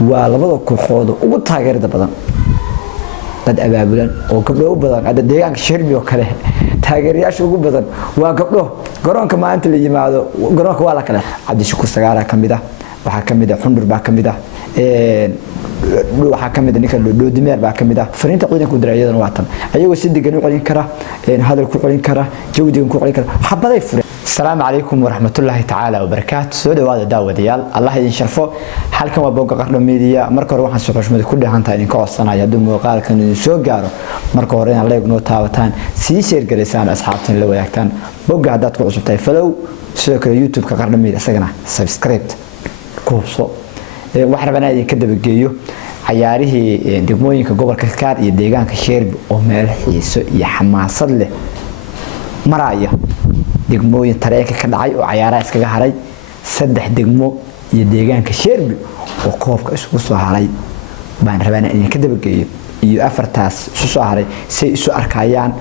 waa labada kooxood ugu taageerada badan dad abaabulan oo gabdho u badan ada deegaanka Sherbi oo kale taageerayaasha ugu badan waa gabdho garoonka maanta la yimaado garoonka waa la kale Cabdishakuur Sagaara kamida waxa kamida Xundur baa kamida waxa kamida ninka Doodimeer baa kamida fariinta ciidanka diraayadana waa tan ayagoo si degan u qalin kara hadal ku qalin kara jawdigan ku qalin kara xabaday fure السلام عليكم ورحمة الله تعالى وبركاته سود وهذا داود ديال الله يدين شرفه حالكم وبوقا قرن ميديا مركو روحان سوحوش مدى كل هانتا إنكو الصنع يدو موقال كانوا سوق قارو مركو هورين الله يقنو تاوتان سيسير قريسان أصحابتين اللي وياكتان بوقا عداتكو عصبتاي فلو سوق يوتيوب كقرن ميديا ساقنا سبسكريبت كوبسو وحربنا يدين كده بقيو عياريه دقموين كقوبر كذكار يديقان كشيرب ومالح يسو يحماصد له مرايا degmooyin tareeka ka dhacay oo ciyaaraha iskaga haray 3 degmo iyo deegaanka Sherbi oo koobka isku soo haray baan rabaa in ka dabageeyo iyo afartaas isku soo haray si isu arkayaan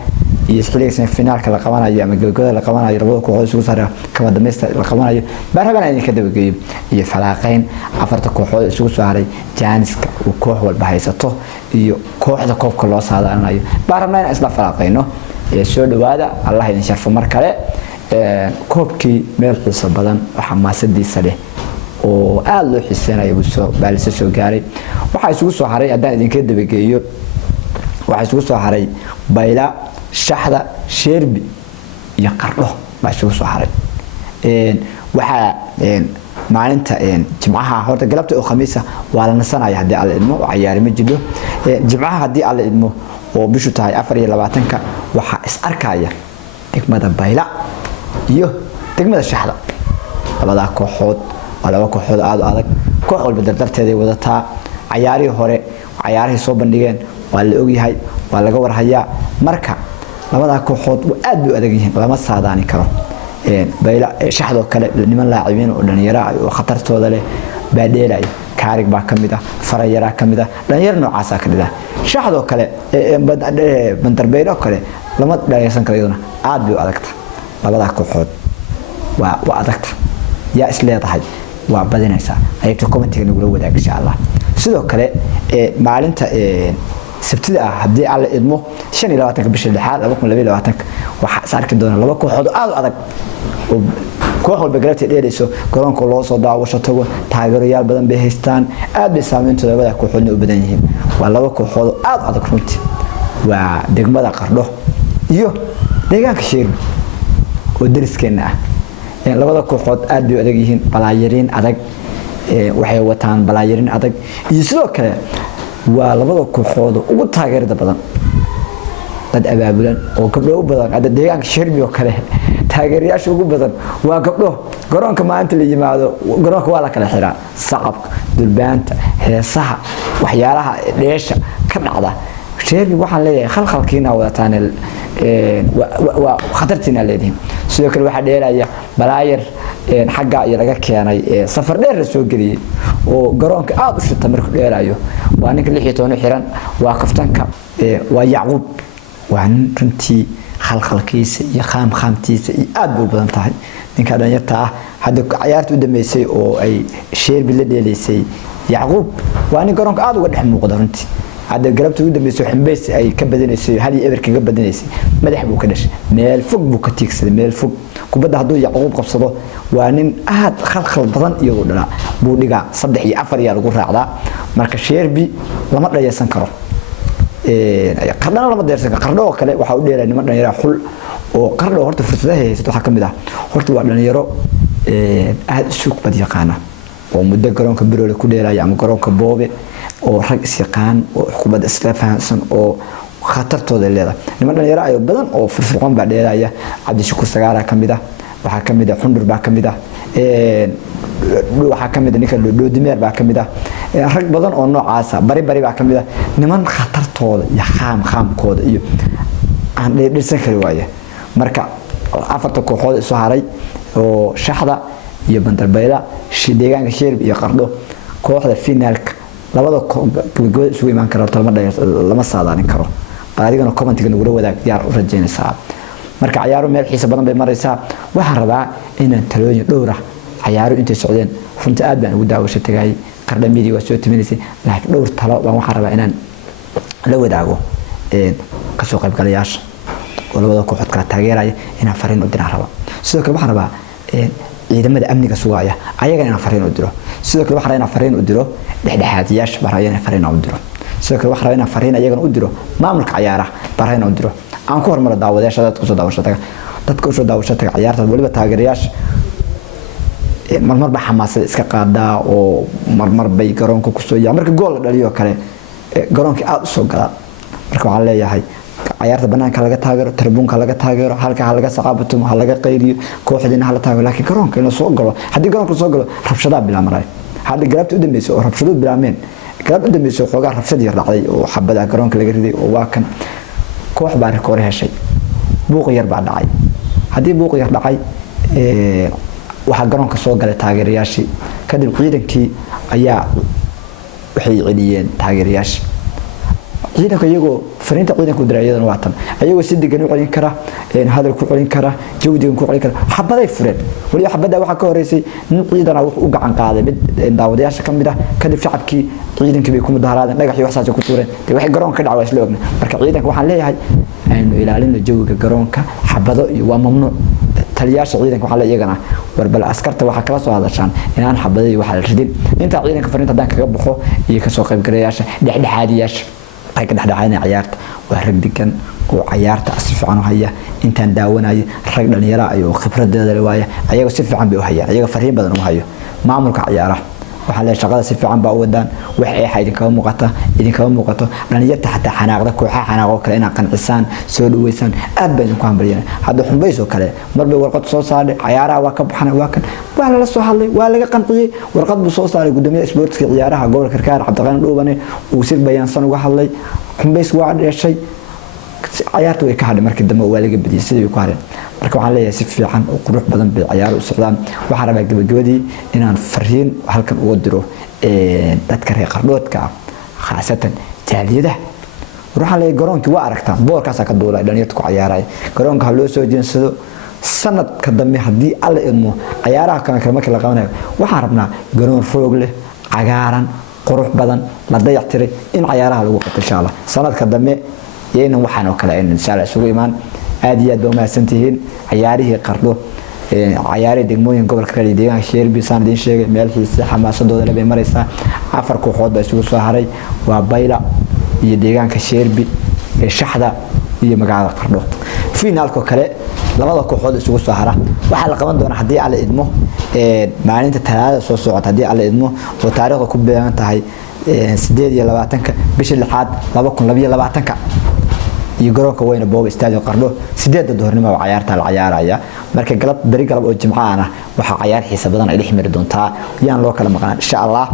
iyo xilliga finaalka la qabanayo ama gabagabada la qabanayo labada kooxood isku saaray kama dhameystir la qabanayo baan rabaa in ka dabageeyo iyo falaaqeyn afarta kooxood isku soo haray jaaniska oo koox walba haysato iyo kooxda koobka loo saadanayo baan rabaa in isla falaaqeyno soo dhawaada Allah idin sharfo mar kale koobkii meel xiiso badan waxa maasadiisa leh oo aad loo xiiseenayo baalisa soo gaaray waxa isugu soo haray hadaan idinka dabageeyo waxa isugu soo haray Bayla Shaxda Sherbi iyo Qardho baa isugu soo haray waxa maalinta jimcaha horta galabta oo khamiisa waa la nasanaya hadii alla idmo oo ciyaar ma jiro jimcaha hadii alla idmo oo bishu tahay 24ka waxa is arkaya degmada Bayla iyo degmada Shaxda labada kooxood wala kooxood aad adag koox walba dardarteeday wadataa ciyaarihii hore ciyaarihii soo bandhigeen waa la ogyahay waa laga warhayaa marka labada kooxood aad u adag yihiin lama saadaani karo Bayla Shaxda kale niman laacibiin oo dhalinyaro ah oo khatartooda leh baa dheelay Kaarig baa kamida Farayara kamida dhalinyaro noocaas ah kamida Shaxda kale Bandarbaylo kale lama dhaysan karayna aad u adagta labada kooxood waa adagta yaa isleedahay waa badinaysa ayagta commentiga nagu wadaag insha Allah sidoo kale maalinta sabtida ah hadii alla idmo 25 bisha 2022 waxa arki doona laba kooxood aad u adag oo koox walba galabta dheerayso garoonka loo soo daawasho tago taageerayaal badan bay haystaan aad bay saameyntu labada kooxood u badan yihiin waa laba kooxood aad adag runtii waa degmada Qardho iyo deegaanka Sherbi oo dariskeena ah labada kooxood aad bay adag yihiin balaayariin adag waxay wataan balaayariin adag iyo sidoo kale waa labada kooxood ugu taageerada badan dad abaabulan oo gabdho u badan ada deegaanka Sherbi oo kale taageerayaasha ugu badan waa gabdho garoonka maanta la yimaado garoonka waa la kala xiraa saqabka durbaanta heesaha waxyaalaha dheesha ka dhacda Sherbi waxaan leeyahay khalkhalkiina wadataan waa khatartina leedin sidoo kale waxa dheelaya balaayar xagga iyo laga keenay safar dheer la soo galiyay oo garoonka aad u shita markuu dheelayo waa ninka 16 xiran waa kaftanka waa Yacquub waa runtii khalkhalkiisa iyo khaamtiisa aad u badan tahay ninka dhalinyarta ah hadda ciyaartu u dhameysay oo ay Sherbi la dheelaysay Yacquub waa nin garoonka aad uga dhex muuqda runtii هذا قربت وده بيسوحن بس أي كبدين يسوي هذه إبر كبدين يسوي ما ده حبوا كدش مال فوق بوكتيكس مال فوق كبده هدول يعقوب قبصده وانين أحد خلق بدن يقول لا بوديجا صدق يعفر يا رجل رعدا مركز Sherbi لما رأي سنكره قرنا لما درس قرنا وكله وحاول يرى إن مرة يرى حل وقرنا هرت فرصته هي ستحكم ده هرت وعلنا يرى أحد السوق بدي قانا ومدقرون كبروا لكل يرى يعني قرون كبوبه oo rag isqaan oo xukuumad isla fahansan oo khatartooda leedahay niman dhalinyaro ay badan oo firfircoon baa dheelaya Cabdishakuur Sagaara kamida waxa kamida Xundur baa kamida waxa kamida ninka Doodimeer baa kamida rag badan oo noocaas bari baa kamida niman khatartooda iyo khaamkooda iyo aan dheersan kari waaya marka afarta kooxood soo haray oo Shaxda iyo Bandarbayla deegaanka Sherbi iyo Qardho kooxda finaalka labada gabadh isugu iman karo lama saadaalin karo adigana commentiga nagu wadaag diyaar u rajeynaysaa marka ciyaaro meel xiiso badan bay maraysaa waxaan rabaa inaan talooyin dhowr ah ciyaaro intay socdeen runtii aad baan ugu daawasho tagay qardha media waa soo timinaysay laakiin dhowr talo baan waxaan rabaa inaan la wadaago ka soo qaybgalayaasha oo labada kooxood kala taageeraya inaan fariin u diraan raba sidoo kale waxaan rabaa ciidamada amniga sugaya ayaga inaan fariin u diro sidoo kale waxaan rabaa inaan fariin u diro dhexdhexaadiyaasha barayana fariin u diro sidoo kale waxaan rabaa inaan fariin ayaga u diro maamulka ciyaaraha barayana u diro aan ku hormaro daawadayaasha dadka soo daawashada ciyaarta waliba taageerayaasha marba xamaasada iska qaadaa oo marmar bay garoonka ku soo yaa marka gool la dhaliyo kale garoonka aad u soo galaa marka waxaan leeyahay ciyaarta banaanka laga taageero tarbuunka laga taageero halka laga saqaabato ha laga qayriyo kooxdina hala taageero laakiin garoonka inuu soo galo hadii garoonka soo galo rabshada bilaamaray hadii galabta u dambeysay oo rabshado bilaameen galab u dambeysay xoogaa rabshad yar dhacday oo xabada garoonka laga riday oo waa kan koox baa rikoor heshay buuq yar baa dhacay hadii buuq yar dhacay waxa garoonka soo galay taageerayaashii kadib ciidankii ayaa waxay celiyeen taageerayaashii ciidanka iyagoo fariinta ciidanku diraayadana waa tan ayagoo si degan u celin kara hadal ku celin kara jawdigan ku celin kara xabaday fureen wali xabada waxa ka horeysay nin ciidan ah u gacan qaaday mid daawadayaasha kamid ah kadib shacabkii ciidankii bay ku mudaharaadeen dhagax iyo waxaas ku tuureen waxay garoonka ka dhacay isla ogna marka ciidanka waxaan leeyahay aynu ilaalino jawiga garoonka xabado iyo waa mamnuuc taliyaasha ciidanka waxa la iyagana warbal askarta waxa kala soo hadashaan inaan xabadii waxa la ridin inta ciidanka fariinta dan kaga baxo iyo ka soo qayb galayaasha dhexdhexaadiyaasha ay ka dhexdhexaadina ciyaarta waa rag degan oo ciyaarta si fiican u haya intaan daawanay rag dhalinyaro ay oo khibradeeda leeyahay ayaga si fiican bay u hayaan ayaga fariin badan u hayo maamulka ciyaaraha waxa la shaqada si fiican baa u wadaan wax ay xaydin ka muuqato dhalinyarta xataa xanaaqda kooxaha xanaaqo kale inaan qancisaan soo dhaweysaan aad baan ku hambaliyana hadda xumbayso kale marba warqad soo saaray ciyaaraha waa ka baxnay waa kan waa la soo hadlay waa laga qanciyay warqad buu soo saaray gudoomiyaha sportska ciyaaraha gobolka Karkaar Cabdiqani Dhuubane uu si bayaansan uga hadlay xumbays waa dhashay ciyaartu way ka hadhay markii dambe waa laga badiyay sidii ku hareen marka waxaan leeyahay si fiican oo qurux badan bay ciyaar u socdaan waxaan rabaa gabagabadii inaan fariin halkan ugu diro dadka reer qardhoodka khaasatan jaaliyadaha waxaan leeyahay garoonka waa aragtaan boorkaas ka duulay dhalinyarta ku ciyaaray garoonka loo soo jeensado sanadka dambe hadii alla idmo ciyaaraha kale markii la qabanayo waxaan rabnaa garoon roog leh cagaaran qurux badan la dayactiray in ciyaaraha lagu qabto insha Allah sanadka dambe yeena waxaan oo kale insha Allah isugu imaan aad iyo aad baa mahadsantihiin ciyaarihii qardho ciyaarihii degmooyin gobolka kale deegaanka Sheerbi sanadin sheegay meel xiisa xamaasadooda la maraysa afar kooxood baa isugu soo haray waa Bayla iyo deegaanka Sheerbi shaxda iyo magaalada qardho finaalka kale labada kooxood isugu soo hara waxa la qaban doonaa hadii alla idmo maalinta talaada soo socota hadii alla idmo oo taariikhda ku beegan tahay 28 bishii 6 2022 iyo garoonka weyna booba stadium qardho 8 duhurnimo oo ciyaarta la ciyaaraya marka bari galab oo jimco ah waxa ciyaar xiisa badan ay dhixmir doontaa yaan loo kala maqnaan insha Allah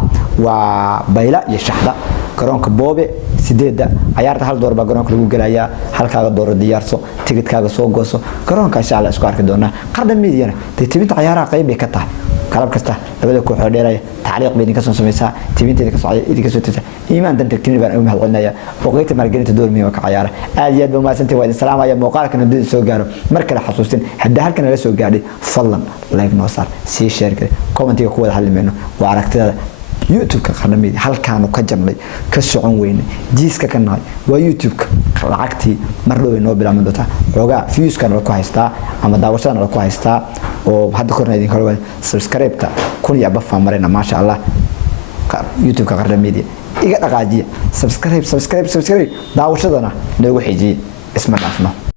waa Bayla iyo shaxda garoonka boobe 8 ciyaarta hal door ba garoonka lagu galaya halkaaga door diyaarso tigidkaaga soo gooso garoonka insha Allah isku arki doona qardho meediana tibinta ciyaaraha qayb ay ka tahay qalab kasta labada kooxood dheeray taariikh bay idinka soo sameeysaa tibinteeda ka socday idinka soo tirsan iimaan danta kiniin baan u mahadcelinaya boqoyta maalgelinta door miyo ka ciyaara aad iyo aad baa mahadsantahay waa idin salaamaya muuqaalka nabadda soo gaaro mar kale xasuusin haddii halkan la soo gaadhay fadlan like noo saar si share kale commentiga ku wada hadlimeeno waa aragtida YouTube-ka qardhamid halkaan ka jarnay ka socon weyne jiiska ka nahay waa YouTube-ka lacagtii mar dhow inoo bilaabman doonta xogaa views-kan la ku haystaa ama daawashadana la ku haystaa oo hadda korna idin kala wada subscribe-ta kun iyo abaf marayna maasha Allah YouTube-ka qardhamid iga dhaqaajiya subscribe daawashadana nagu xijiye isma dhaafno